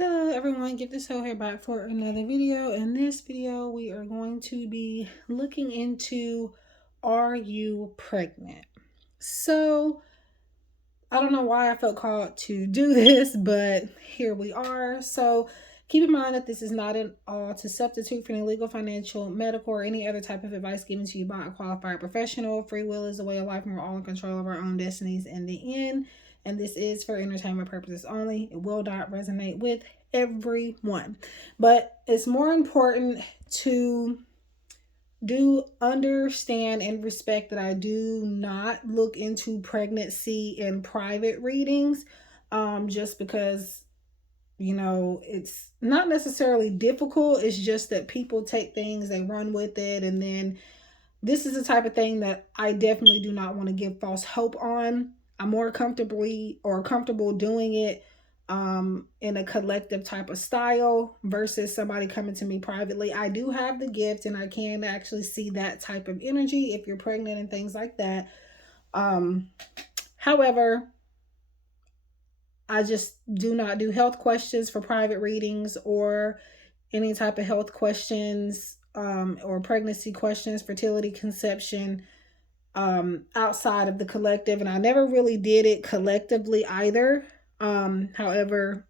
Hello everyone, GiftedSoul here back for another video. In this video, we are going to be looking into, are you pregnant? So, I don't know why I felt called to do this, but here we are. So, keep in mind that this is not at all to substitute for any legal, financial, medical, or any other type of advice given to you by a qualified professional. Free will is a way of life, and we're all in control of our own destinies in the end. And this is for entertainment purposes only. It will not resonate with everyone, but it's more important to do understand and respect that I do not look into pregnancy in private readings, just because, it's not necessarily difficult. It's just that people take things, they run with it, and then this is the type of thing that I definitely do not want to give false hope on. I'm more comfortable doing it in a collective type of style versus somebody coming to me privately. I do have the gift and I can actually see that type of energy if you're pregnant and things like that. However, I just do not do health questions for private readings or any type of health questions or pregnancy questions, fertility, conception, outside of the collective. And I never really did it collectively either. However,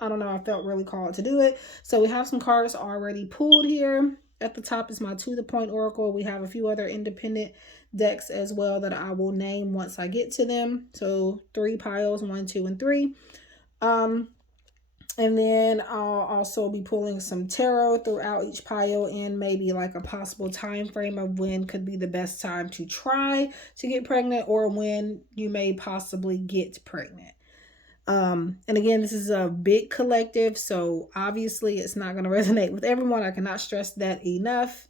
I don't know, I felt really called to do it. So we have some cards already pulled here. At the top is my To The Point Oracle. We have a few other independent decks as well that I will name once I get to them. So 3 piles, 1, 2, and 3. And then I'll also be pulling some tarot throughout each pile and maybe like a possible time frame of when could be the best time to try to get pregnant or when you may possibly get pregnant. And again, this is a big collective, so obviously it's not going to resonate with everyone. I cannot stress that enough.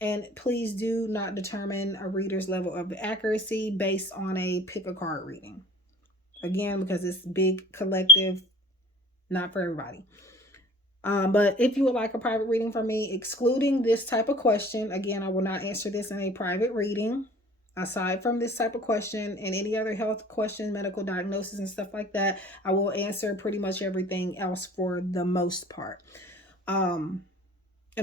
And please do not determine a reader's level of accuracy based on a pick a card reading. Again, because it's big collective, not for everybody. But if you would like a private reading from me, excluding this type of question, again, I will not answer this in a private reading. Aside from this type of question and any other health question, medical diagnosis and stuff like that, I will answer pretty much everything else for the most part. And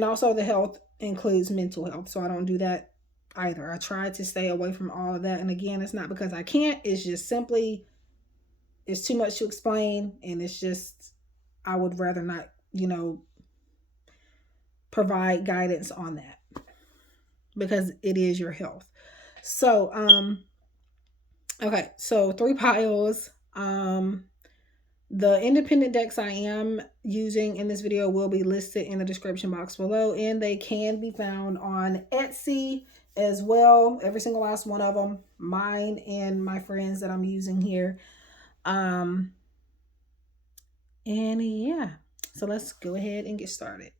also the health includes mental health, so I don't do that either. I try to stay away from all of that. And again, it's not because I can't, it's just simply, it's too much to explain, and it's just, I would rather not, provide guidance on that because it is your health. So, okay, so 3 piles. The independent decks I am using in this video will be listed in the description box below, and they can be found on Etsy as well. Every single last one of them, mine and my friends that I'm using here. And yeah, so let's go ahead and get started.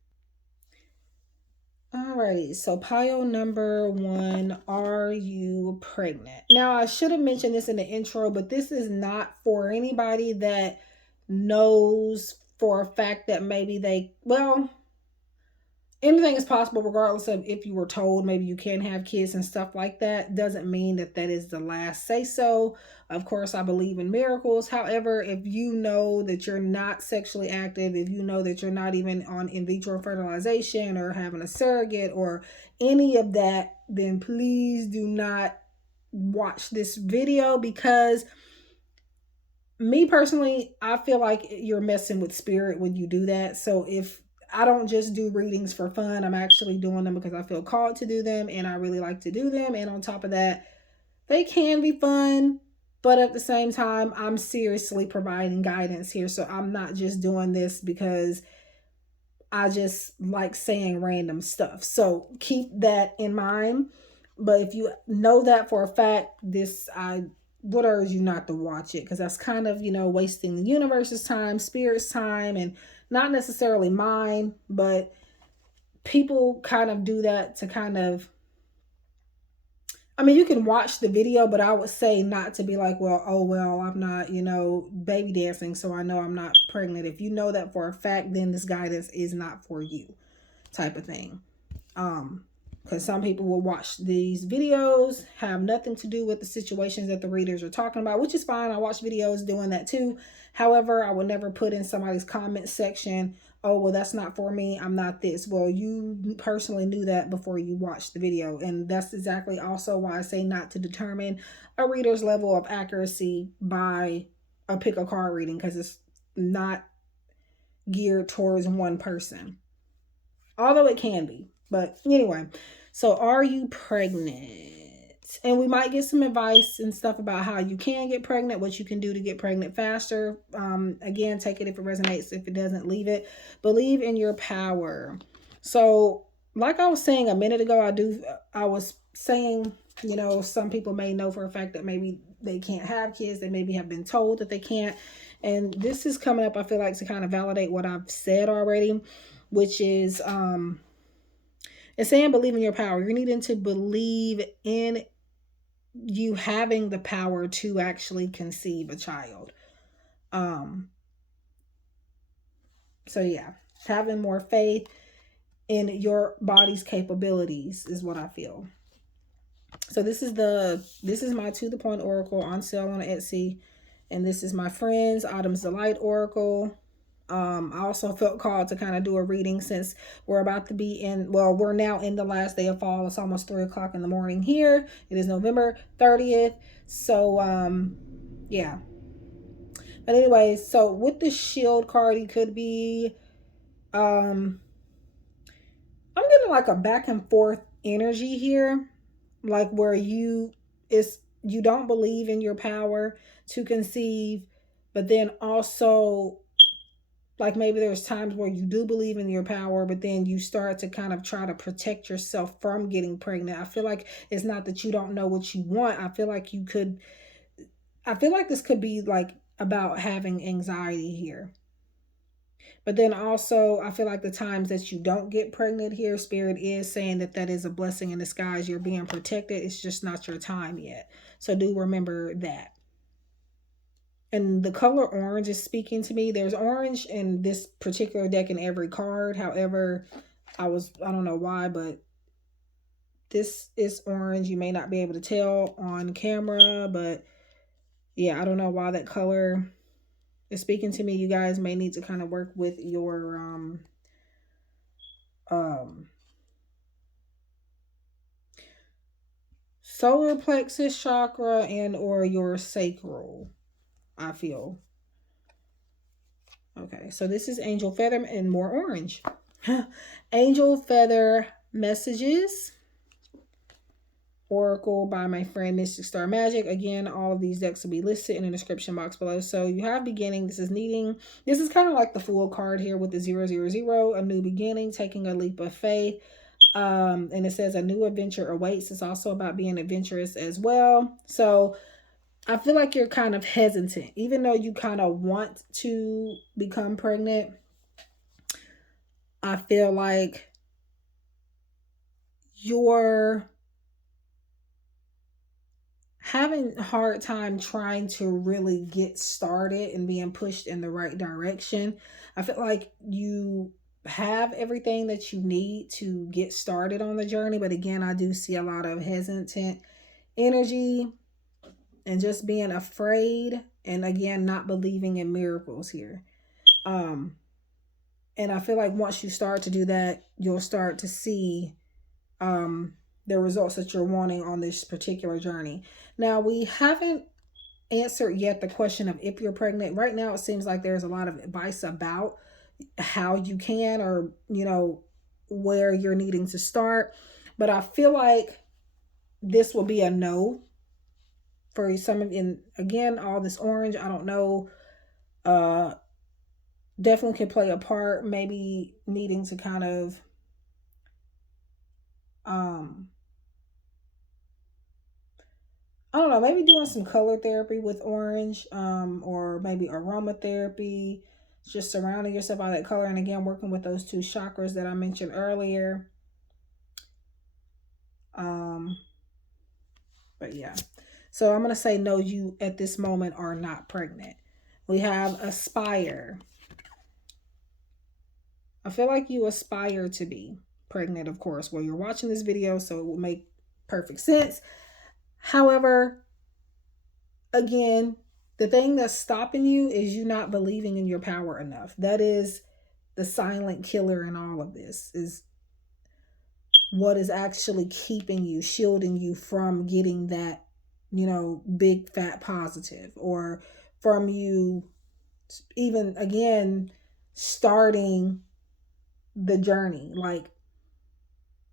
Alrighty, so pile number 1, are you pregnant? Now, I should have mentioned this in the intro, but this is not for anybody that knows for a fact that maybe anything is possible regardless of if you were told maybe you can have kids and stuff like that. Doesn't mean that that is the last say so. Of course, I believe in miracles. However, if you know that you're not sexually active, if you know that you're not even on in vitro fertilization or having a surrogate or any of that, then please do not watch this video, because me personally, I feel like you're messing with spirit when you do that. So if I don't just do readings for fun, I'm actually doing them because I feel called to do them and I really like to do them. And on top of that, they can be fun, but at the same time, I'm seriously providing guidance here. So I'm not just doing this because I just like saying random stuff. So keep that in mind. But if you know that for a fact, I would urge you not to watch it, because that's kind of, wasting the universe's time, spirit's time, and not necessarily mine, but people kind of do that to kind of, you can watch the video, but I would say not to be like, well, I'm not, baby dancing, so I know I'm not pregnant. If you know that for a fact, then this guidance is not for you, type of thing. Because some people will watch these videos, have nothing to do with the situations that the readers are talking about, which is fine. I watch videos doing that too. However, I would never put in somebody's comment section, oh, well, that's not for me, I'm not this. Well, you personally knew that before you watched the video. And that's exactly also why I say not to determine a reader's level of accuracy by a pick a card reading, because it's not geared towards one person. Although it can be. But anyway, so are you pregnant? And we might get some advice and stuff about how you can get pregnant, what you can do to get pregnant faster. Again, take it if it resonates. If it doesn't, leave it. Believe in your power. So like I was saying a minute ago, I was saying, you know, some people may know for a fact that maybe they can't have kids. They maybe have been told that they can't. And this is coming up, I feel like, to kind of validate what I've said already, which is it's saying believe in your power. You're needing to believe in you having the power to actually conceive a child. So yeah, having more faith in your body's capabilities is what I feel. So this is my To The Point Oracle on sale on Etsy. And this is my friend's Autumn's Delight Oracle. I also felt called to kind of do a reading since we're about to be in, well, we're now in the last day of fall. It's almost 3 o'clock in the morning here. It is November 30th. So, yeah. But anyway, so with the shield card, he could be, I'm getting like a back and forth energy here. Like where you don't believe in your power to conceive, but then also like maybe there's times where you do believe in your power, but then you start to kind of try to protect yourself from getting pregnant. I feel like it's not that you don't know what you want. I feel like this could be like about having anxiety here. But then also, I feel like the times that you don't get pregnant here, Spirit is saying that that is a blessing in disguise. You're being protected. It's just not your time yet. So do remember that. And the color orange is speaking to me. There's orange in this particular deck in every card. However, I don't know why, but this is orange. You may not be able to tell on camera, but yeah, I don't know why that color is speaking to me. You guys may need to kind of work with your solar plexus chakra and or your sacral, I feel. Okay, so this is Angel Feather and more orange. Angel Feather Messages. Oracle by my friend Mystic Star Magic. Again, all of these decks will be listed in the description box below. So you have beginning. This is kind of like the Fool card here with the 000, a new beginning, taking a leap of faith. And it says a new adventure awaits. It's also about being adventurous as well. So I feel like you're kind of hesitant, even though you kind of want to become pregnant. I feel like you're having a hard time trying to really get started and being pushed in the right direction. I feel like you have everything that you need to get started on the journey. But again, I do see a lot of hesitant energy and just being afraid. And again, not believing in miracles here. And I feel like once you start to do that, you'll start to see the results that you're wanting on this particular journey. Now, we haven't answered yet the question of if you're pregnant. Right now, it seems like there's a lot of advice about how you can, or, you know, where you're needing to start. But I feel like this will be a no for some of you. And again, all this orange, I don't know, definitely can play a part, maybe needing to kind of I don't know, maybe doing some color therapy with orange, or maybe aromatherapy, just surrounding yourself by that color. And again, working with those 2 chakras that I mentioned earlier. But yeah, so I'm going to say no, you at this moment are not pregnant. We have aspire. I feel like you aspire to be pregnant, of course, while you're watching this video, so it will make perfect sense. However, again, The thing that's stopping you is you not believing in your power enough. That is the silent killer in all of this, is what is actually keeping you, shielding you from getting that, big fat positive, or from you even again starting the journey. Like,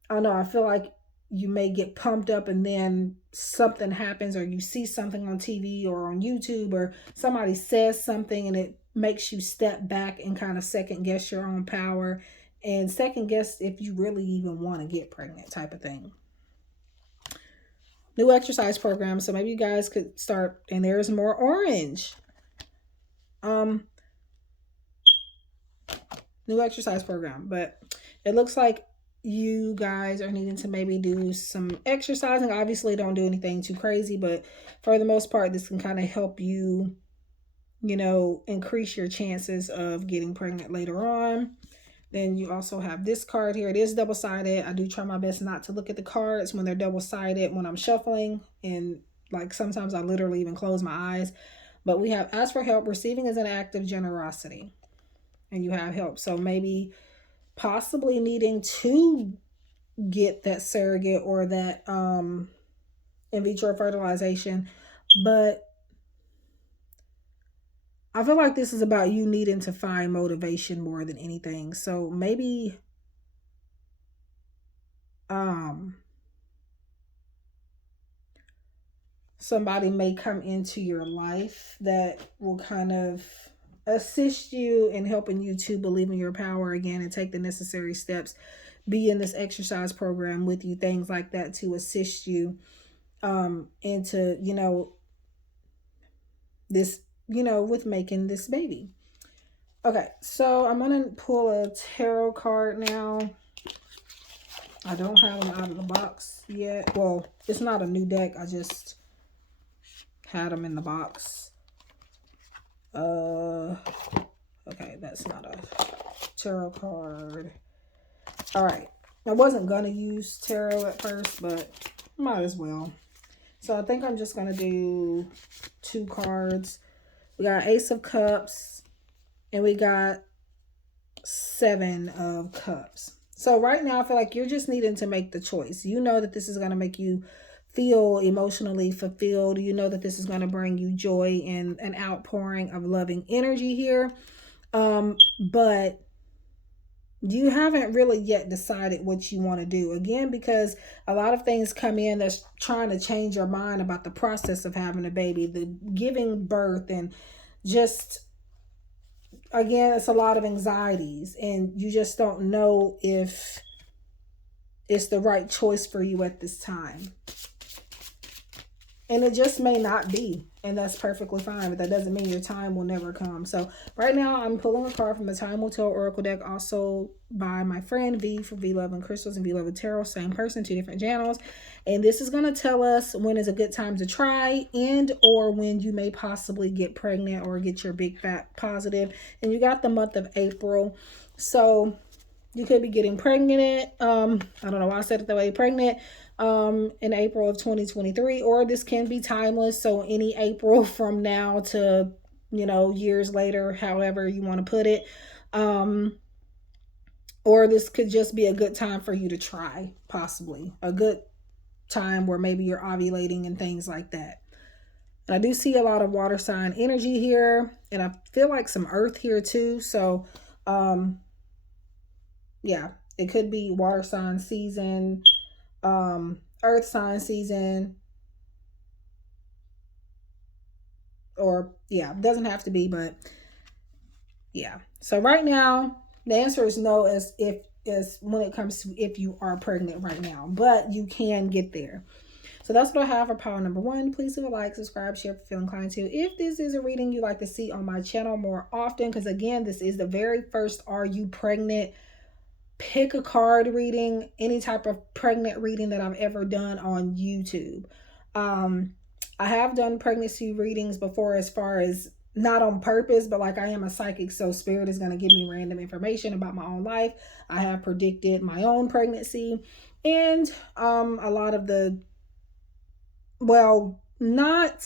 I don't know, I feel like you may get pumped up and then something happens, or you see something on TV or on YouTube, or somebody says something and it makes you step back and kind of second guess your own power and second guess if you really even want to get pregnant, type of thing. New exercise program. So maybe you guys could start, and there's more orange. New exercise program, but it looks like you guys are needing to maybe do some exercising. Obviously, don't do anything too crazy, but for the most part, this can kind of help you, increase your chances of getting pregnant later on. Then you also have this card here. It is double-sided. I do try my best not to look at the cards when they're double-sided when I'm shuffling. And like sometimes I literally even close my eyes. But we have ask for help. Receiving is an act of generosity. And you have help. So maybe possibly needing to get that surrogate or that in vitro fertilization. But I feel like this is about you needing to find motivation more than anything. So maybe somebody may come into your life that will kind of assist you in helping you to believe in your power again and take the necessary steps, be in this exercise program with you, things like that, to assist you into, this, with making this baby. Okay, so I'm going to pull a tarot card now. I don't have them out of the box yet. Well, it's not a new deck. I just had them in the box. Okay, that's not a tarot card. All right. I wasn't going to use tarot at first, but might as well. So I think I'm just going to do 2 cards. We got Ace of Cups and we got 7 of Cups. So right now I feel like you're just needing to make the choice. You know that this is going to make you feel emotionally fulfilled. You know that this is going to bring you joy and an outpouring of loving energy here. But you haven't really yet decided what you want to do. Again, because a lot of things come in that's trying to change your mind about the process of having a baby, the giving birth, and just, again, it's a lot of anxieties, and you just don't know if it's the right choice for you at this time. And it just may not be, and that's perfectly fine, but that doesn't mean your time will never come. So right now I'm pulling a card from the Time Will Tell Oracle deck, also by my friend V for V Love and Crystals and V Love and Tarot, same person, 2 different channels. And this is going to tell us when is a good time to try, and or when you may possibly get pregnant or get your big fat positive. And you got the month of April. So you could be getting pregnant. I don't know why I said it that way, pregnant. In April of 2023, or this can be timeless. So any April from now to, years later, however you want to put it. Or this could just be a good time for you to try, possibly a good time where maybe you're ovulating and things like that. And I do see a lot of water sign energy here, and I feel like some earth here too. So, yeah, it could be water sign season, earth sign season, or yeah, it doesn't have to be, but yeah. So right now the answer is no, as when it comes to if you are pregnant right now, but you can get there. So that's what I have for pile number 1. Please leave a like, subscribe, share if you feel inclined to. If this is a reading you like to see on my channel more often, because again, this is the very first Are You Pregnant? Pick a card reading, any type of pregnant reading that I've ever done on YouTube. I have done pregnancy readings before, as far as not on purpose, but like I am a psychic, so spirit is going to give me random information about my own life. I have predicted my own pregnancy, and a lot of the, well, not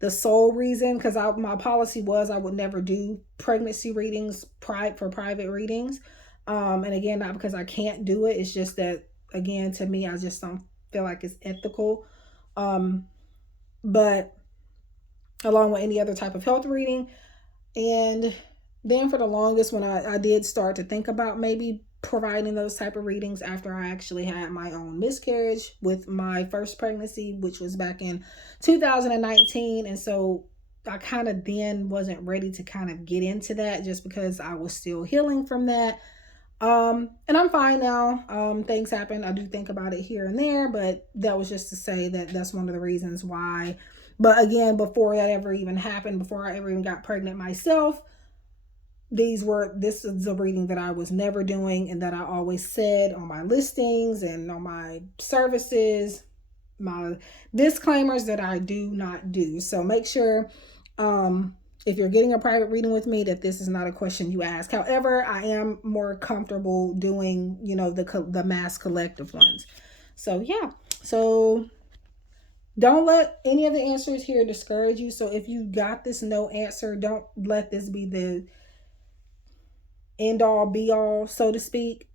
the sole reason, because my policy was I would never do pregnancy readings for private readings. And again, not because I can't do it. It's just that, again, to me, I just don't feel like it's ethical. But along with any other type of health reading. And then for the longest, when I did start to think about maybe providing those type of readings after I actually had my own miscarriage with my first pregnancy, which was back in 2019. And so I kind of then wasn't ready to kind of get into that just because I was still healing from that. And I'm fine now. Things happen. I do think about it here and there, but that was just to say that that's one of the reasons why. But again, before that ever even happened, before I ever even got pregnant myself, this is a reading that I was never doing, and that I always said on my listings and on my services, my disclaimers, that I do not do. So make sure, if you're getting a private reading with me, that this is not a question you ask. However, I am more comfortable doing, the mass collective ones. So yeah. So don't let any of the answers here discourage you. So if you got this no answer, don't let this be the end all be all, so to speak.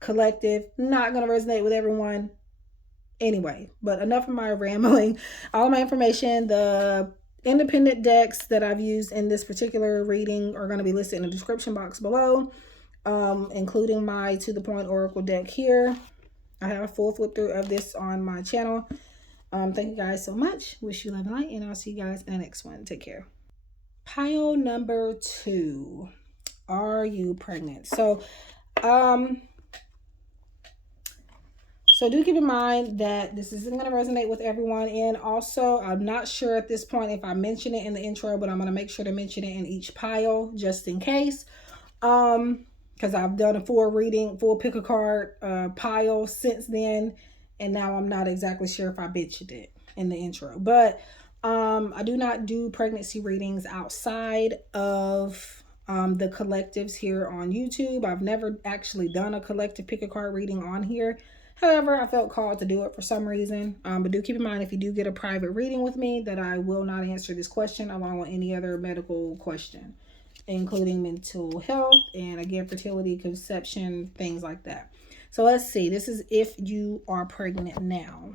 Collective, not going to resonate with everyone. Anyway, but enough of my rambling. All my information, the independent decks that I've used in this particular reading, are going to be listed in the description box below, including my To The Point Oracle deck here. I have a full flip through of this on my channel. Thank you guys so much. Wish you love and light, and I'll see you guys in the next one. Take care. Pile number 2. Are you pregnant? So do keep in mind that this isn't going to resonate with everyone. And also, I'm not sure at this point if I mention it in the intro, but I'm going to make sure to mention it in each pile just in case. Because I've done a full pick a card pile since then. And now I'm not exactly sure if I mentioned it in the intro. But I do not do pregnancy readings outside of the collectives here on YouTube. I've never actually done a collective pick a card reading on here. However, I felt called to do it for some reason. But do keep in mind, if you do get a private reading with me, that I will not answer this question along with any other medical question, including mental health and, again, fertility, conception, things like that. So let's see. This is if you are pregnant now.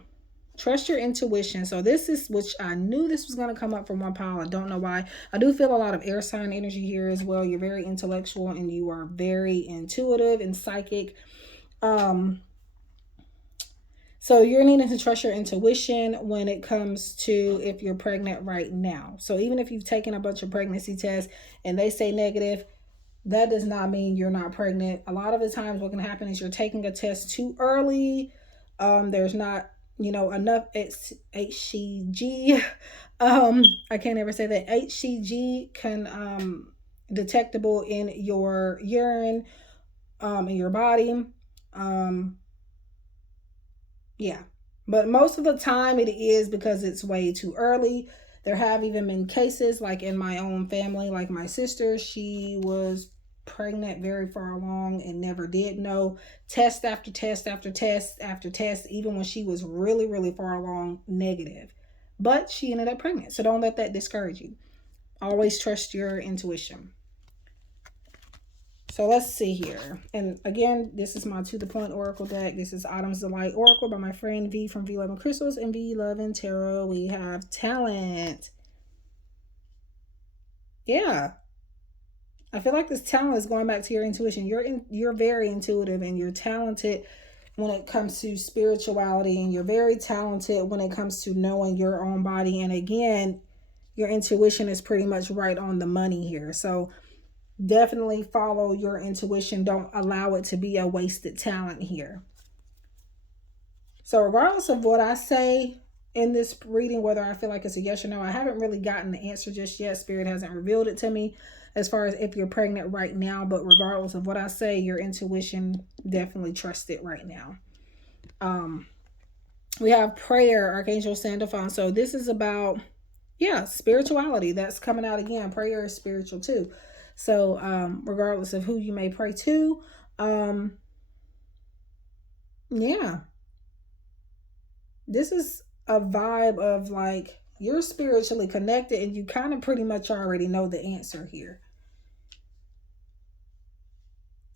Trust your intuition. So this is, which I knew this was going to come up from one pile. I don't know why. I do feel a lot of air sign energy here as well. You're very intellectual and you are very intuitive and psychic. So you're needing to trust your intuition when it comes to if you're pregnant right now. So even if you've taken a bunch of pregnancy tests and they say negative, that does not mean you're not pregnant. A lot of the times what can happen is you're taking a test too early. There's not, enough HCG. I can't ever say that. HCG can detectable in your urine, in your body. Yeah, but most of the time it is because it's way too early. There have even been cases like in my own family, like my sister, she was pregnant very far along and never did know. Test after test after test after test, even when she was really, really far along, negative. But she ended up pregnant. So don't let that discourage you. Always trust your intuition. So let's see here. And again, this is my To The Point Oracle deck. This is Autumn's Delight Oracle by my friend V from V Love and Crystals and V Love and Tarot. We have talent. Yeah. I feel like this talent is going back to your intuition. You're very intuitive and you're talented when it comes to spirituality, and you're very talented when it comes to knowing your own body. And again, your intuition is pretty much right on the money here. So definitely follow your intuition. Don't allow it to be a wasted talent here. So regardless of what I say in this reading, whether I feel like it's a yes or no, I haven't really gotten the answer just yet. Spirit hasn't revealed it to me as far as if you're pregnant right now. But regardless of what I say, your intuition, definitely trust it right now. We have prayer, Archangel Sandalphon. So this is about, spirituality. That's coming out again. Prayer is spiritual too. So regardless of who you may pray to, this is a vibe of like you're spiritually connected and you kind of pretty much already know the answer here.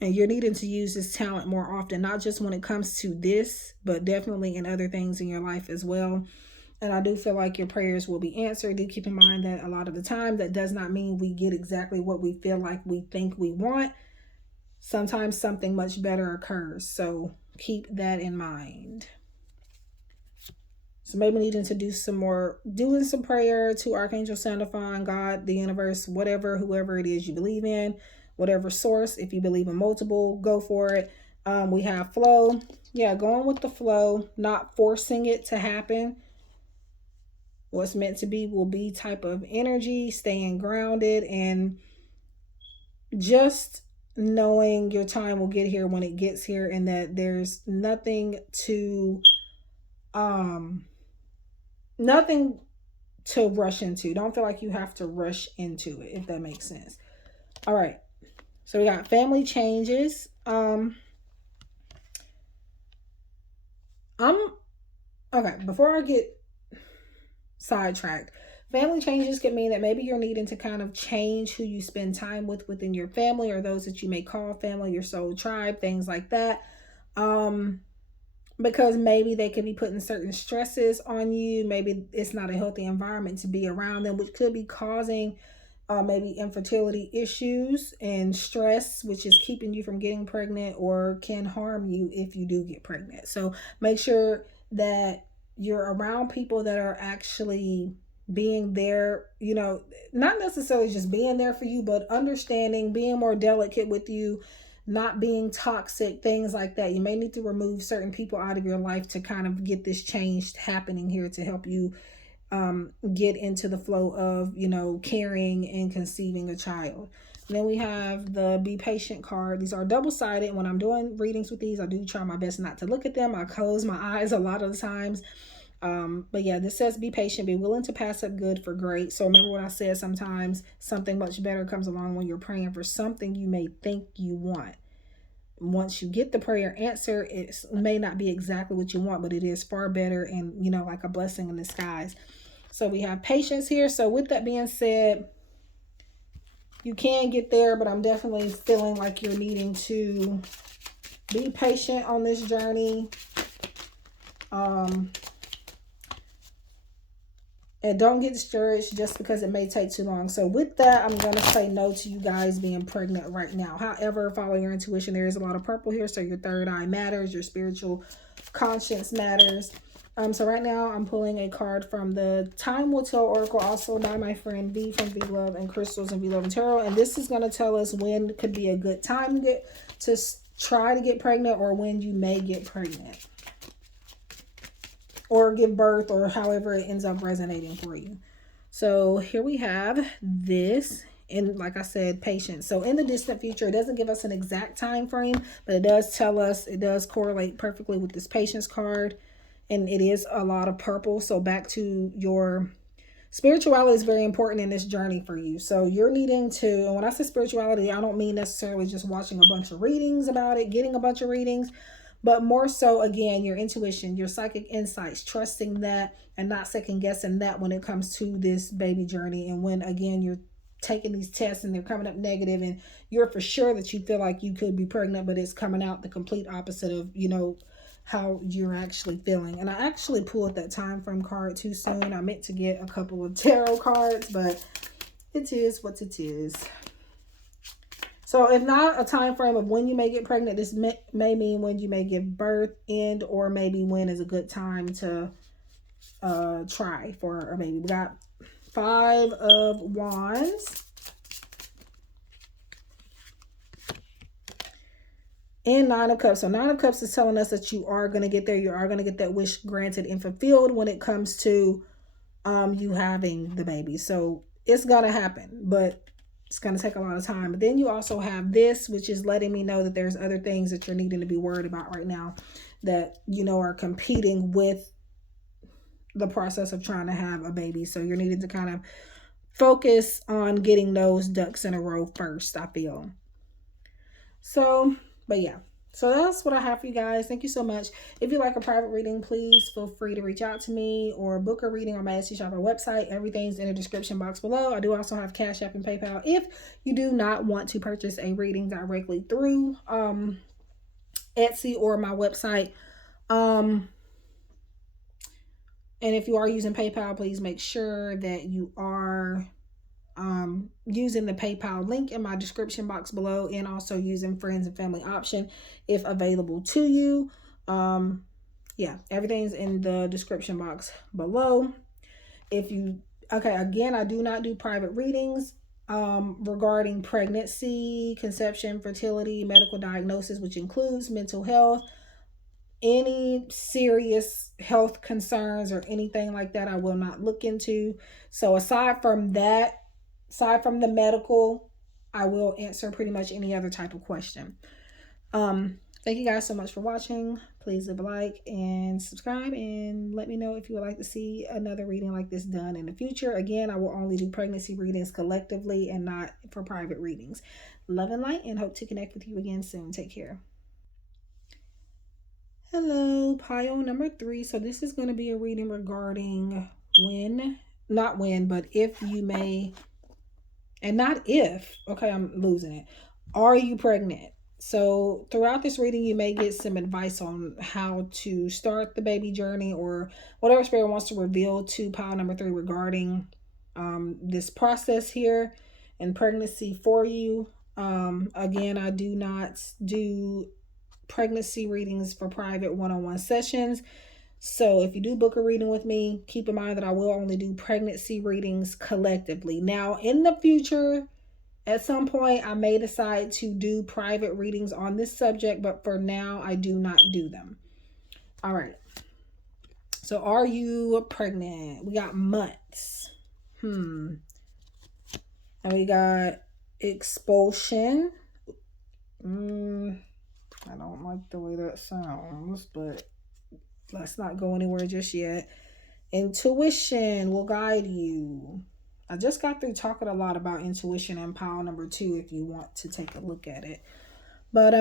And you're needing to use this talent more often, not just when it comes to this, but definitely in other things in your life as well. And I do feel like your prayers will be answered. Do keep in mind that a lot of the time that does not mean we get exactly what we feel like we think we want. Sometimes something much better occurs. So keep that in mind. So maybe needing to do some more, doing some prayer to Archangel Sandalphon, God, the universe, whatever, whoever it is you believe in, whatever source. If you believe in multiple, go for it. We have flow. Yeah, going with the flow, not forcing it to happen. What's meant to be will be type of energy, staying grounded, and just knowing your time will get here when it gets here, and that there's nothing to nothing to rush into. Don't feel like you have to rush into it, if that makes sense. All right. So we got family changes. I'm okay, before I get sidetracked, family changes could mean that maybe you're needing to kind of change who you spend time with within your family, or those that you may call family, your soul tribe, things like that. Because maybe they could be putting certain stresses on you. Maybe it's not a healthy environment to be around them, which could be causing maybe infertility issues and stress, which is keeping you from getting pregnant or can harm you if you do get pregnant. So make sure that you're around people that are actually being there, you know, not necessarily just being there for you, but understanding, being more delicate with you, not being toxic, things like that. You may need to remove certain people out of your life to kind of get this change happening here to help you get into the flow of, you know, carrying and conceiving a child. And then we have the Be Patient card. These are double-sided. When I'm doing readings with these, I do try my best not to look at them. I close my eyes a lot of the times. But yeah, this says be patient, be willing to pass up good for great. So remember what I said, sometimes something much better comes along when you're praying for something you may think you want. Once you get the prayer answer, it may not be exactly what you want, but it is far better and, you know, like a blessing in disguise. So we have patience here. So with that being said, you can get there, but I'm definitely feeling like you're needing to be patient on this journey. And don't get discouraged just because it may take too long. So with that, I'm going to say no to you guys being pregnant right now. However, follow your intuition. There is a lot of purple here. So your third eye matters. Your spiritual conscience matters. So right now I'm pulling a card from the Time Will Tell Oracle, also by my friend V from V Love and Crystals and V Love and Tarot. And this is going to tell us when could be a good time to try to get pregnant, or when you may get pregnant or give birth, or however it ends up resonating for you. So here we have this. And like I said, patience. So in the distant future, it doesn't give us an exact time frame, but it does tell us, it does correlate perfectly with this patience card. And it is a lot of purple. So back to your spirituality is very important in this journey for you. So you're needing to, and when I say spirituality, I don't mean necessarily just watching a bunch of readings about it, getting a bunch of readings, but more so, again, your intuition, your psychic insights, trusting that and not second guessing that when it comes to this baby journey. And when, again, you're taking these tests and they're coming up negative and you're for sure that you feel like you could be pregnant, but it's coming out the complete opposite of, you know, how you're actually feeling. And I actually pulled that time frame card too soon. I meant to get a couple of tarot cards, but it is what it is. So if not a time frame of when you may get pregnant, this may mean when you may give birth, and or maybe when is a good time to try for a baby. We got 5 of Wands and 9 of Cups. So 9 of Cups is telling us that you are going to get there. You are going to get that wish granted and fulfilled when it comes to you having the baby. So it's going to happen, but it's going to take a lot of time. But then you also have this, which is letting me know that there's other things that you're needing to be worried about right now that, you know, are competing with the process of trying to have a baby. So you're needing to kind of focus on getting those ducks in a row first, I feel. So, but yeah, So that's what I have for you guys. Thank you so much. If you like a private reading, please feel free to reach out to me or book a reading on my Etsy shop or website. Everything's in the description box below. I do also have Cash App and PayPal if you do not want to purchase a reading directly through Etsy or my website. And if you are using PayPal, please make sure that you are using the PayPal link in my description box below, and also using friends and family option if available to you. Yeah, everything's in the description box below. If you, okay, again, I do not do private readings regarding pregnancy, conception, fertility, medical diagnosis, which includes mental health, any serious health concerns or anything like that. I will not look into. So aside from that, aside from the medical, I will answer pretty much any other type of question. Thank you guys so much for watching. Please leave a like and subscribe, and let me know if you would like to see another reading like this done in the future. Again, I will only do pregnancy readings collectively and not for private readings. Love and light, and hope to connect with you again soon. Take care. Hello, pile number 3. So this is going to be a reading regarding when, not when, but if you may, and not if, okay, I'm losing it. Are you pregnant? So throughout this reading, you may get some advice on how to start the baby journey, or whatever spirit wants to reveal to pile number 3 regarding this process here and pregnancy for you. Again, I do not do pregnancy readings for private one-on-one sessions. So if you do book a reading with me, keep in mind that I will only do pregnancy readings collectively. Now, in the future, at some point, I may decide to do private readings on this subject, but for now, I do not do them. All right. So are you pregnant? We got months. And we got expulsion. I don't like the way that sounds, but let's not go anywhere just yet. Intuition will guide you. I just got through talking a lot about intuition in pile number 2 if you want to take a look at it. But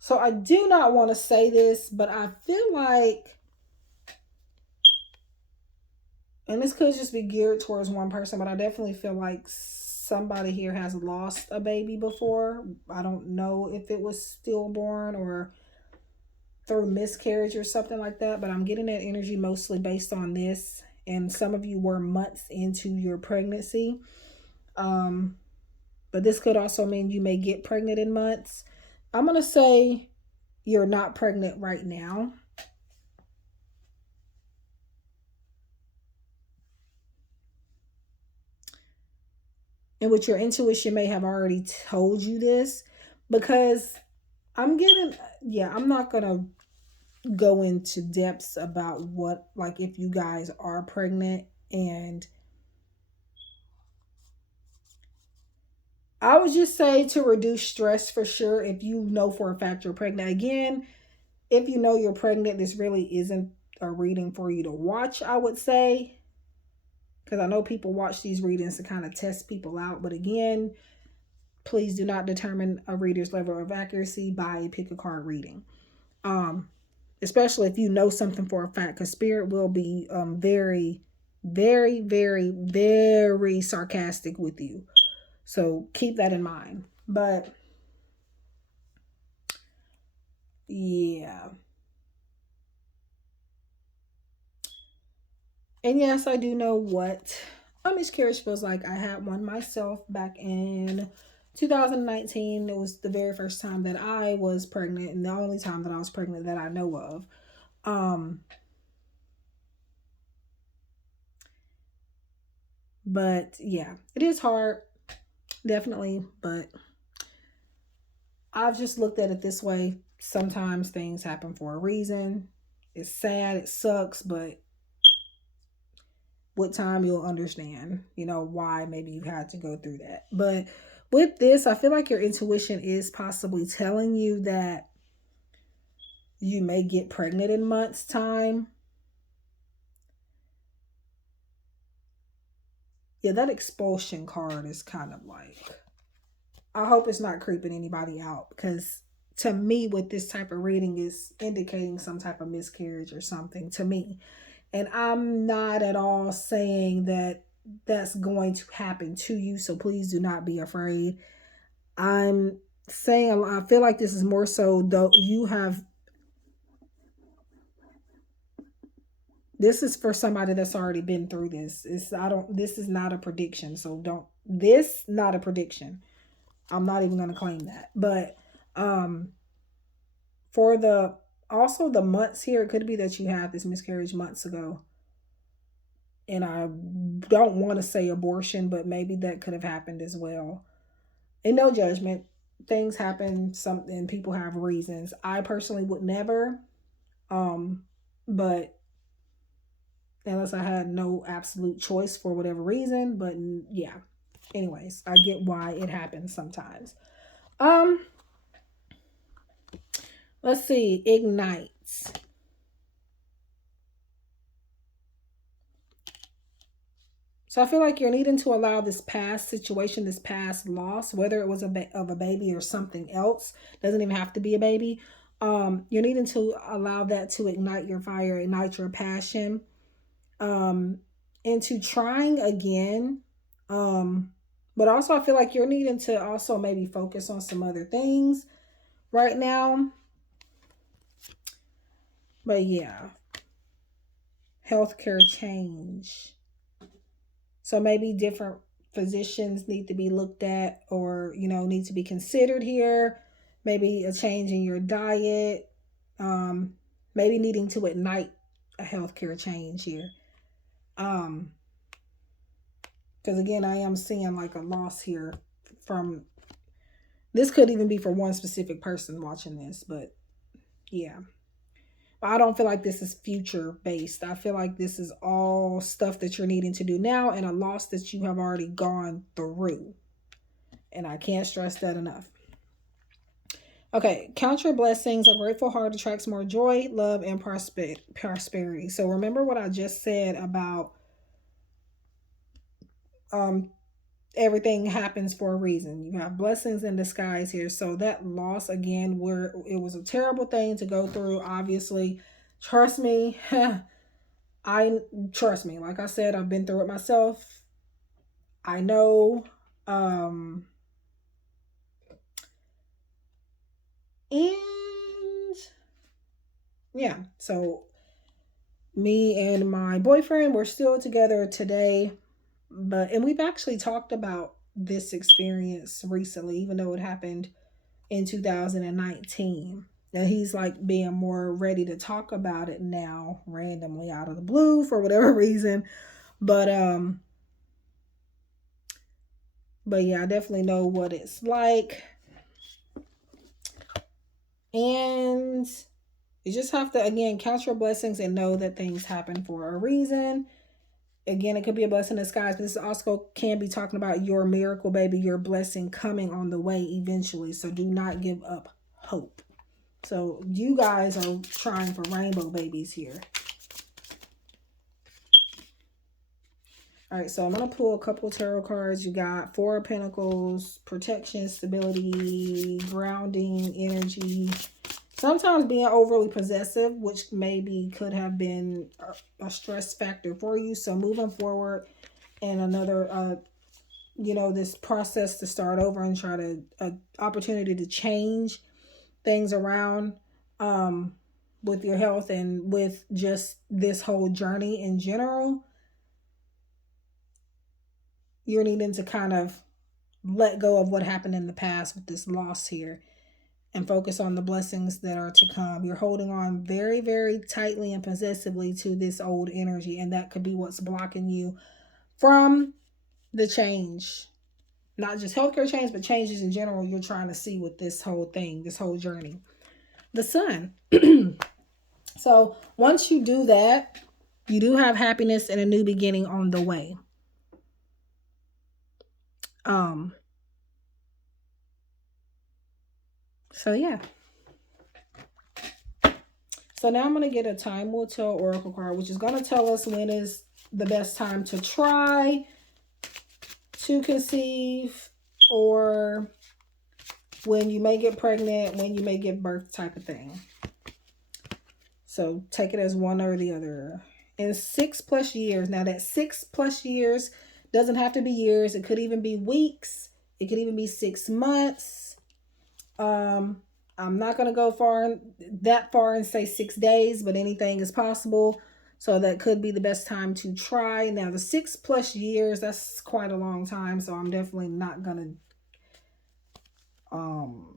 so I do not want to say this, but I feel like, and this could just be geared towards one person, but I definitely feel like somebody here has lost a baby before. I don't know if it was stillborn or through miscarriage or something like that, but I'm getting that energy mostly based on this. And some of you were months into your pregnancy. But this could also mean you may get pregnant in months. I'm going to say you're not pregnant right now. And with your intuition may have already told you this, because I'm getting, yeah, I'm not going to go into depths about what, like, if you guys are pregnant. And I would just say to reduce stress for sure if you know for a fact you're pregnant. Again, if you know you're pregnant, this really isn't a reading for you to watch, I would say. Because I know people watch these readings to kind of test people out. But again, please do not determine a reader's level of accuracy by a pick a card reading. Especially if you know something for a fact, because spirit will be very, very, very, very sarcastic with you. So keep that in mind. But yeah. And yes, I do know what a miscarriage feels like. I had one myself back in 2019. It was the very first time that I was pregnant, and the only time that I was pregnant that I know of. But yeah, it is hard, definitely. But I've just looked at it this way. Sometimes things happen for a reason. It's sad, it sucks, but with time you'll understand, why maybe you had to go through that. But with this, I feel like your intuition is possibly telling you that you may get pregnant in months' time. Yeah, that expulsion card is kind of like, I hope it's not creeping anybody out, because to me, with this type of reading is indicating some type of miscarriage or something to me. And I'm not at all saying that that's going to happen to you, so please do not be afraid. I'm saying I feel like this is more so though you have, this is for somebody that's already been through this. It's I don't this is not a prediction, so don't, this not a prediction. I'm not even going to claim that. But um for the, also the months here, it could be that you had this miscarriage months ago. And I don't want to say abortion, but maybe that could have happened as well. And no judgment. Things happen, something, people have reasons. I personally would never. But unless I had no absolute choice for whatever reason. But yeah. Anyways, I get why it happens sometimes. Um, let's see. Ignites. So I feel like you're needing to allow this past situation, this past loss, whether it was of a baby or something else, doesn't even have to be a baby. You're needing to allow that to ignite your fire, ignite your passion, into trying again. But also I feel like you're needing to also maybe focus on some other things right now. But yeah, healthcare change. So maybe different physicians need to be looked at, or, need to be considered here. Maybe a change in your diet. Maybe needing to ignite a healthcare change here. Because again, I am seeing like a loss here from, this could even be for one specific person watching this, but yeah. I don't feel like this is future based. I feel like this is all stuff that you're needing to do now, and a loss that you have already gone through. And I can't stress that enough. Okay, count your blessings. A grateful heart attracts more joy, love, and prosperity. So remember what I just said about everything happens for a reason. You have blessings in disguise here. So that loss, again, where it was a terrible thing to go through, obviously, trust me. Trust me, like I said, I've been through it myself. I know. And yeah, so me and my boyfriend, we're still together today. And we've actually talked about this experience recently, even though it happened in 2019. And he's like being more ready to talk about it now, randomly out of the blue for whatever reason. But yeah, I definitely know what it's like. And you just have to, again, count your blessings and know that things happen for a reason. Again, it could be a blessing in disguise, but this also can be talking about your miracle, baby, your blessing coming on the way eventually. So do not give up hope. So you guys are trying for rainbow babies here. All right, so I'm going to pull a couple tarot cards. You got Four of Pentacles, protection, stability, grounding, energy. Sometimes being overly possessive, which maybe could have been a stress factor for you. So moving forward and another, this process to start over and try to, opportunity to change things around with your health and with just this whole journey in general. You're needing to kind of let go of what happened in the past with this loss here and focus on the blessings that are to come. You're holding on very, very tightly and possessively to this old energy, and that could be what's blocking you from the change. Not just healthcare change, but changes in general you're trying to see with this whole thing, this whole journey. The Sun. So once you do that, you do have happiness and a new beginning on the way. So yeah. So now I'm going to get a Time Will Tell Oracle card, which is going to tell us when is the best time to try to conceive, or when you may get pregnant, when you may give birth type of thing. So take it as one or the other. In 6+ years. Now that 6+ years doesn't have to be years. It could even be weeks. It could even be 6 months. I'm not going to go that far and say 6 days, but anything is possible. So that could be the best time to try. Now the 6+ years, that's quite a long time. So I'm definitely not going to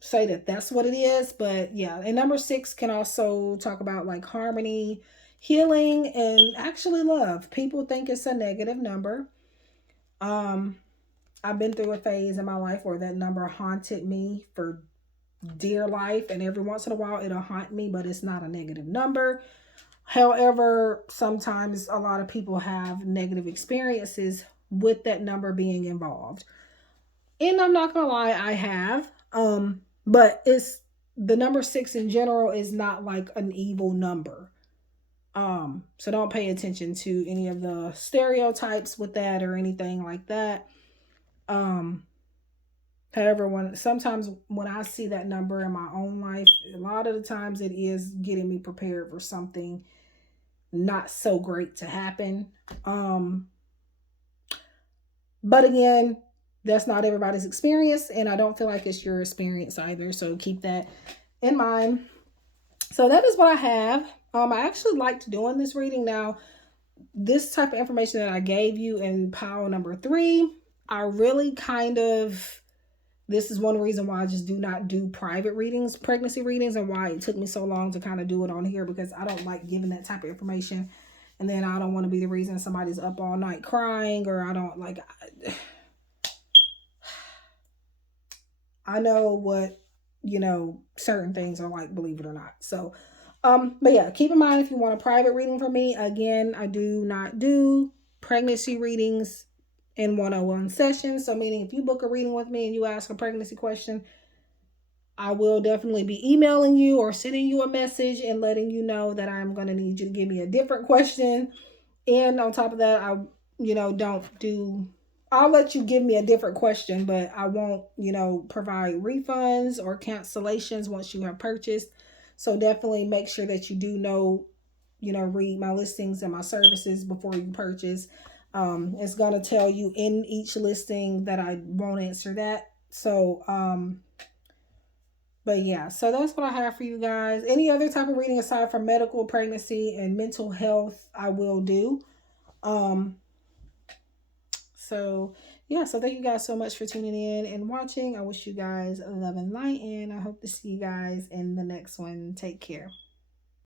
say that that's what it is. But yeah, and number 6 can also talk about like harmony, healing, and actually love. People think it's a negative number. I've been through a phase in my life where that number haunted me for dear life, and every once in a while it'll haunt me, but it's not a negative number. However, sometimes a lot of people have negative experiences with that number being involved. And I'm not gonna lie, I have. But it's the number 6 in general is not like an evil number. So don't pay attention to any of the stereotypes with that or anything like that. However, sometimes when I see that number in my own life, a lot of the times it is getting me prepared for something not so great to happen. But again, that's not everybody's experience, and I don't feel like it's your experience either. So keep that in mind. So that is what I have. I actually liked doing this reading. Now, this type of information that I gave you in pile number 3, I really this is one reason why I just do not do private readings, pregnancy readings, and why it took me so long to kind of do it on here, because I don't like giving that type of information. And then I don't want to be the reason somebody's up all night crying, or I don't like, I know what, certain things are like, believe it or not. So, but yeah, keep in mind, if you want a private reading from me, again, I do not do pregnancy readings in one-on-one sessions. So meaning if you book a reading with me and you ask a pregnancy question, I will definitely be emailing you or sending you a message and letting you know that I'm going to need you to give me a different question. And on top of that, I'll let you give me a different question, but I won't, provide refunds or cancellations once you have purchased. So definitely make sure that you do read my listings and my services before you purchase. It's going to tell you in each listing that I won't answer that. So, but yeah, so that's what I have for you guys. Any other type of reading aside from medical, pregnancy, and mental health, I will do. So yeah, so thank you guys so much for tuning in and watching. I wish you guys love and light, and I hope to see you guys in the next one. Take care.